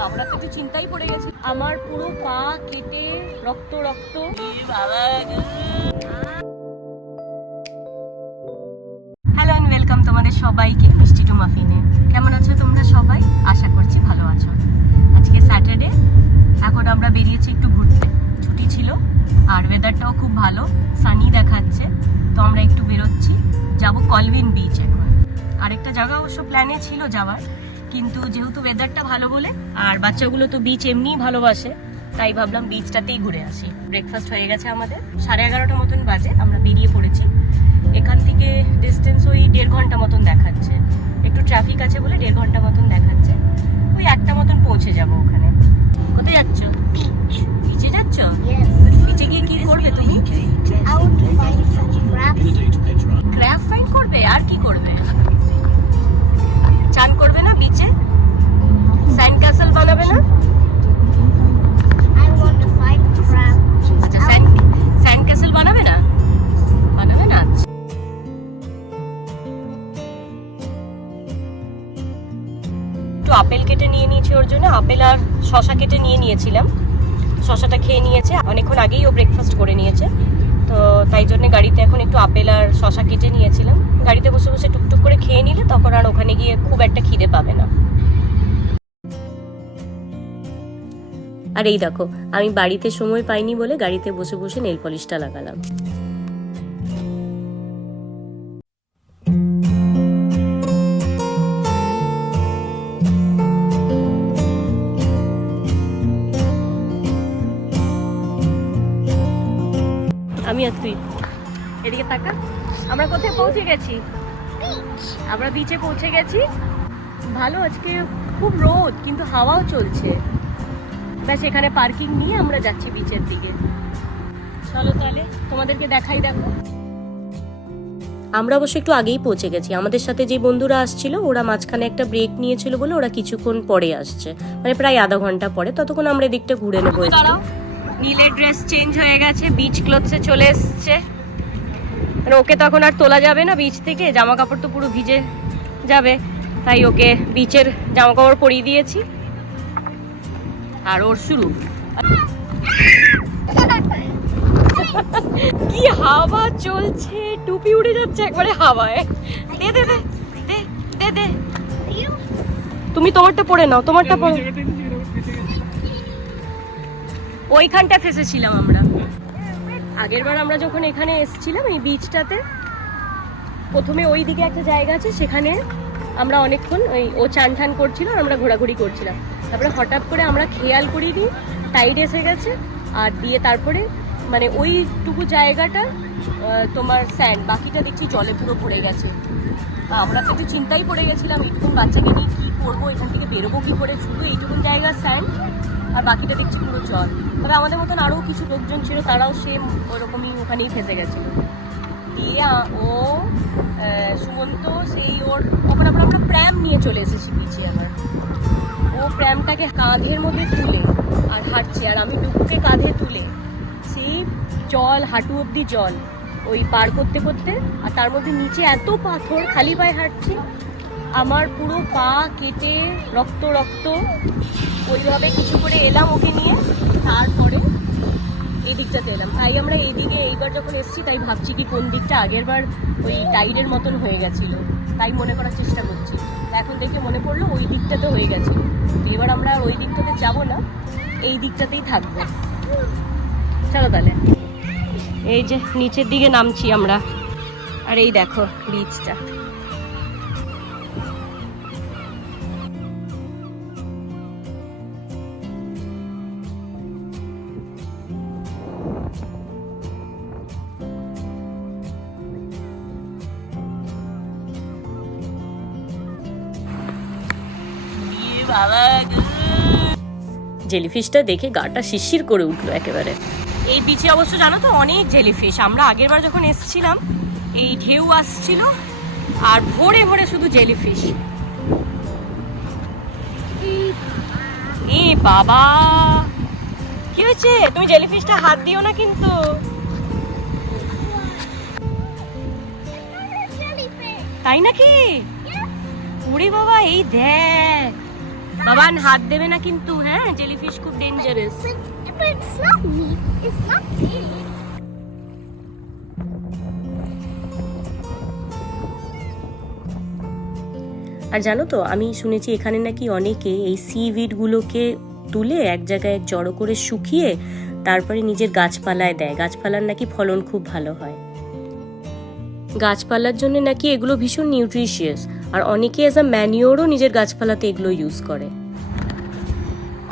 আমরা তো একটু চিন্তাই পড়ে গেছি। আমার পুরো পা কেটে রক্ত রক্ত। হ্যালো এন্ড ওয়েলকাম তোমাদের সবাইকে মিষ্টি টু মাফিনে। কেমন আছো তোমরা সবাই? আশা করছি ভালো আছো। আজকে স্যাটারডে, এখন আমরা বেরিয়েছি একটু ঘুরতে। ছুটি ছিল আর ওয়েদারটাও খুব ভালো, সানি দেখাচ্ছে। তো আমরা একটু বেরোচ্ছি, যাব কলভিন বিচ। এখন আরেকটা জায়গা অবশ্য প্ল্যানে ছিল যাওয়ার, কিন্তু যেহেতু ওয়েদারটা ভালো বলে আর বাচ্চাগুলো তো বিচ এমনিই ভালোবাসে, তাই ভাবলাম বিচটাতেই ঘুরে আসি। ব্রেকফাস্ট হয়ে গেছে আমাদের, 11:30 মতন বাজে, আমরা বেরিয়ে পড়েছি। এখান থেকে ডিস্টেন্স ওই 1.5 ঘন্টা মতন দেখাচ্ছে, একটু ট্রাফিক আছে বলে 1.5 ঘন্টা মতন দেখাচ্ছে। ওই 1টা মতন পৌঁছে যাবো ওখানে। কোথায় যাচ্ছ? বিচে যাচ্ছ? বিচে গিয়ে কি করবে তুমি? ক্র্যাব ফাইন্ড করবে? আর কি করবে? চান করবে না বিচে? স্যান্ড ক্যাসেল বানাবে না? আচ্ছা, স্যান্ড ক্যাসেল বানাবে না? বানাবে না। একটু আপেল কেটে নিয়ে নিয়েছি ওর জন্য, আপেল আর শশা কেটে নিয়ে নিয়েছিলাম। শশাটা খেয়ে নিয়েছে, অনেকক্ষণ আগেই ও ব্রেকফাস্ট করে নিয়েছে, তো তাই জন্য গাড়িতে এখন একটু আপেল আর শশা কেটে নিয়েছিলাম। গাড়িতে বসে বসে টুকটুক করে খেয়ে নিলে তখন আর ওখানে গিয়ে খুব একটা খিদে পাবে না। আর এই দেখো, আমি বাড়িতে সময় পাইনি বলে গাড়িতে বসে বসে নেল পলিশটা লাগালাম। আমি আর তুই এদিকে তাকা। আমরা কোথায় পৌঁছে গেছি? আমরা বিচে পৌঁছে গেছি। ভালো, আজকে খুব রোদ কিন্তু হাওয়াও চলছে। ব্যাস, এখানে পার্কিং নিয়ে আমরা যাচ্ছি বিচের দিকে। চলো তাহলে তোমাদেরকে দেখাই। দেখো, আমরা অবশ্য একটু আগেই পৌঁছে গেছি। আমাদের সাথে যে বন্ধুরা আসছিল ওরা মাঝখানে একটা ব্রেক নিয়েছিল বলে ওরা কিছুক্ষণ পরে আসছে, মানে প্রায় আধা ঘন্টা পরে। ততক্ষণ আমরা এদিকটা ঘুরে নেবো। নীলের ড্রেস চেঞ্জ হয়ে গেছে, বিচ ক্লোথসে চলে এসছে। মানে ওকে তখন আর তোলা যাবে না বিচ থেকে, জামা কাপড় তো পুরো ভিজে যাবে, তাই ওকে বিচের জামা কাপড় পরিয়ে দিয়েছি। আর ওর শুরু। কি হাওয়া চলছে, টুপি উড়ে যাচ্ছে একবারে হাওয়ায়। দে দে দে দে দে দে, তুমি তোমারটা পরে নাও, তোমারটা পরে। ওইখানটা ফেসেছিলাম আমরা আগের বার। আমরা যখন এখানে এসেছিলাম এই বিচটাতে, প্রথমে ওই দিকে একটা জায়গা আছে, সেখানে আমরা অনেকক্ষণ ও চান ঠান করছিল আর আমরা ঘোরাঘুরি করছিলাম। তারপরে হঠাৎ করে আমরা খেয়াল করিনি টাইড এসে গেছে, আর দিয়ে তারপরে মানে ওইটুকু জায়গাটা তোমার স্যান্ড, বাকিটা দেখছি জলে পুরো ভরে গেছে। আমরা তো একটু চিন্তাই পড়ে গেছিলাম, এইটুকু বাচ্চাকে নিয়ে কী করবো, এখান থেকে বেরোবো কী করে। শুধু এইটুকুন জায়গা স্যান্ড আর বাকিটা দেখছি পুরো জল। তবে আমাদের মতন আরও কিছু লোকজন ছিল, তারাও সেম ওরকমই ওখানেই ফেসে গেছিলো। দিয়ে ও সুমন্ত সেই ওখানে আমরা প্র্যাম নিয়ে চলে এসেছি বিচে। আবার ও প্র্যামটাকে কাঁধের মধ্যে তুলে আর হাঁটছে, আর আমি ডুবুকে কাঁধে তুলে সেই জল হাঁটু অব্দি জল ওই পার করতে করতে, আর তার মধ্যে নিচে এত পাথর, খালি পায়ে হাঁটছি। আমার পুরো পা কেটে রক্ত রক্ত। ওইভাবে কিছু করে এলাম ওকে নিয়ে, তারপরে এই দিকটাতে এলাম। তাই আমরা এইদিকে এইবার যখন এসেছি তাই ভাবছি কি কোন দিকটা আগের বার ওই টাইডের মতন হয়ে গেছিলো, তাই মনে করার চেষ্টা করছি। এখন দেখে মনে পড়লো ওই দিকটাতে হয়ে গেছিলো। এবার আমরা আর ওই দিকটাতে যাবো না, এই দিকটাতেই থাকবো। চলো তাহলে, এই যে নিচের দিকে নামছি আমরা, আর এই দেখো বিচটা। জেলিফিশটা দেখে গাটা শিরশির করে উঠলো একেবারে। এই বিচে অবশ্য জানো তো অনেক জেলিফিশ। আমরা আগের বার যখন এসেছিলাম এই ঢেউ আসছিল আর ভরে ভরে শুধু জেলিফিশ। এ বাবা, কি হয়েছে? তুমি জেলিফিশটা হাত দিও না কিন্তু। তাই নাকি? ওরে বাবা, এই দেখ বাবান হাত দেবে না কিন্তু, হ্যাঁ জেলিফিশ খুব dangerous. But it's not meat. It's not big. আর জানো তো, আমি শুনেছি এখানে নাকি অনেকে এই সিউইডগুলোকে তুলে এক জায়গায় জড়ো করে শুকিয়ে তারপরে নিজের গাছপালায় দেয়। গাছপালার নাকি ফলন খুব ভালো হয়। গাছপালার জন্য নাকি এগুলো ভীষণ নিউট্রিশিয়াস, আর অনেকে অ্যাজ আ ম্যানিওরও নিজের গাছপালাতে এগুলো ইউজ করে।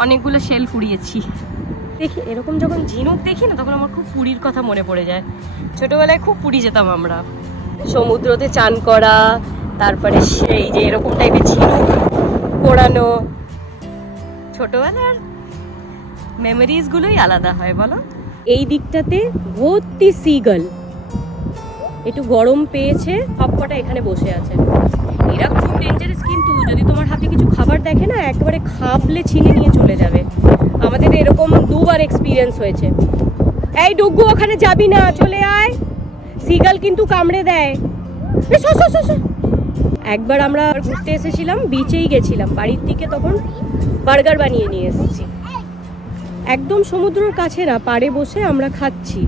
অনেকগুলো শেল কুড়িয়েছি। দেখি এরকম যখন ঝিনুক দেখি না, তখন আমার খুব পুরীর কথা মনে পড়ে যায়। ছোটবেলায় খুব পুরী যেতাম আমরা, সমুদ্রতে চান করা, তারপরে সেই যে এরকম টাইপের ঝিনুক পোড়ানো। ছোটবেলার মেমোরিজ গুলোই আলাদা হয়, বলো। এই দিকটাতে ভর্তি সিগাল, একটু গরম পেয়েছে, সবকটা এখানে বসে আছে। এরা খুব ডেঞ্জারাস, কিন্তু যদি তোমার হাতে কিছু খাবার দেখে না, একেবারে খাবলে ছিনে নিয়ে চলে যাবে। আমাদের এরকম দুবার এক্সপিরিয়েন্স হয়েছে। এই ডুগু, ওখানে যাবি না, চলে আয়, সিগাল কিন্তু কামড়ে দেয়। একবার আমরা ঘুরতে এসেছিলাম, বিচেই গেছিলাম বাড়ির দিকে, তখন বার্গার বানিয়ে নিয়ে এসেছি। একদম সমুদ্রের কাছে না, পাড়ে বসে আমরা খাচ্ছি,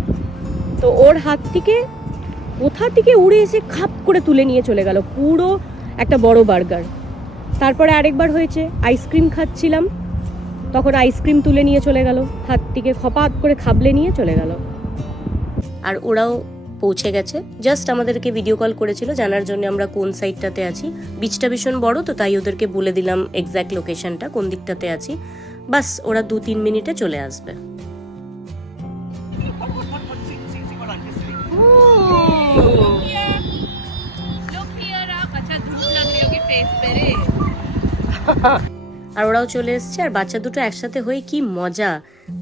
তো ওর হাত থেকে কোথা থেকে উড়ে এসে খাপ করে তুলে নিয়ে চলে গেল পুরো একটা বড় বার্গার। তারপরে আরেকবার হয়েছে, আইসক্রিম খাচ্ছিলাম, তখন আইসক্রিম তুলে নিয়ে চলে গেল হাত থেকে, খপাত করে খাবলে নিয়ে চলে গেল। আর ওরাও পৌঁছে গেছে, জাস্ট আমাদেরকে ভিডিও কল করেছিল জানার জন্য আমরা কোন সাইডটাতে আছি। বিচটা ভীষণ বড়, তো তাই ওদেরকে বলে দিলাম এক্স্যাক্ট লোকেশনটা, কোন দিকটাতে আছি। বাস ওরা 2-3 মিনিটে চলে আসবে। আর ওরাও চলে এসছে, আর বাচ্চা দুটো একসাথে হয়ে কি মজা।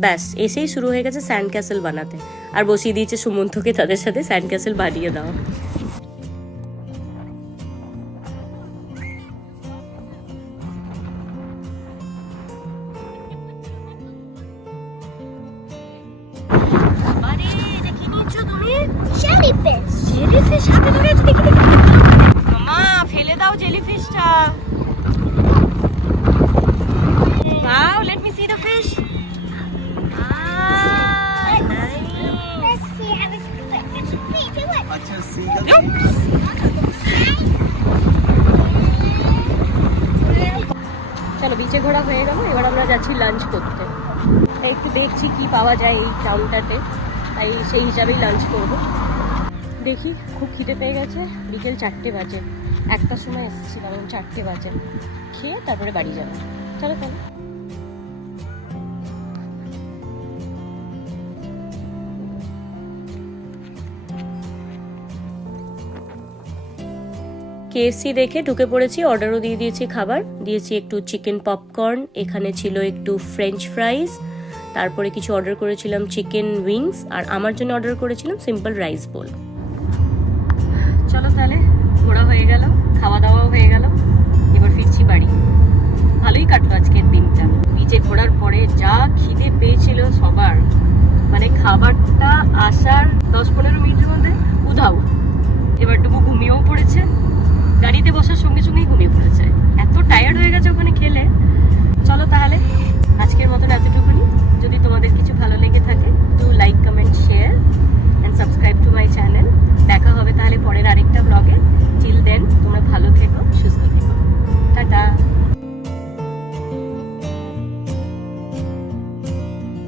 ব্যাস এসেই শুরু হয়ে গেছে স্যান্ড ক্যাসেল বানাতে, আর বসিয়ে দিয়েছে সুমন্তকে তাদের সাথে স্যান্ড ক্যাসেল বানিয়ে দাও। Jellyfish. জেলিফিশ হাতে ধরে আছে, দেখি দেখি মামা, ফেলে দাও জেলিফিশটা। Wow, let me see the fish. Let's see how it's quick. Do it. अच्छा सीगल চলো, বিচে ঘোরা হয়ে গেল, এবার আমরা যাচ্ছি লাঞ্চ করতে। একটু দেখছি কি পাওয়া যায় এই টাউনটাতে, তাই সেই হিসাবেই লাঞ্চ করব। দেখি, খুব খিদে পেয়ে গেছে, বিকেল 4টে বাজে, 1টার সময় এসেছিলাম, 4টে বাজে, খেয়ে তারপরে বাড়ি যাবো। চলো চলো। KFC দেখে ঢুকে পড়েছি, অর্ডারও দিয়ে দিয়েছি, খাবার দিয়েছি, একটু চিকেন পপকর্ন, এখানে ছিল একটু ফ্রেঞ্চ ফ্রাইজ, তারপরে কিছু অর্ডার করেছিলাম চিকেন উইংস, আর আমার জন্য অর্ডার করেছিলাম সিম্পল রাইস বোল। চলো তাহলে, ঘোরা হয়ে গেল, খাওয়া দাওয়াও হয়ে গেল, এবার ফিরছি বাড়ি। ভালোই কাটলো আজকের দিনটা। বিচে ঘোরার পরে যা খিদে পেয়েছিল সবার, মানে খাবারটা আসার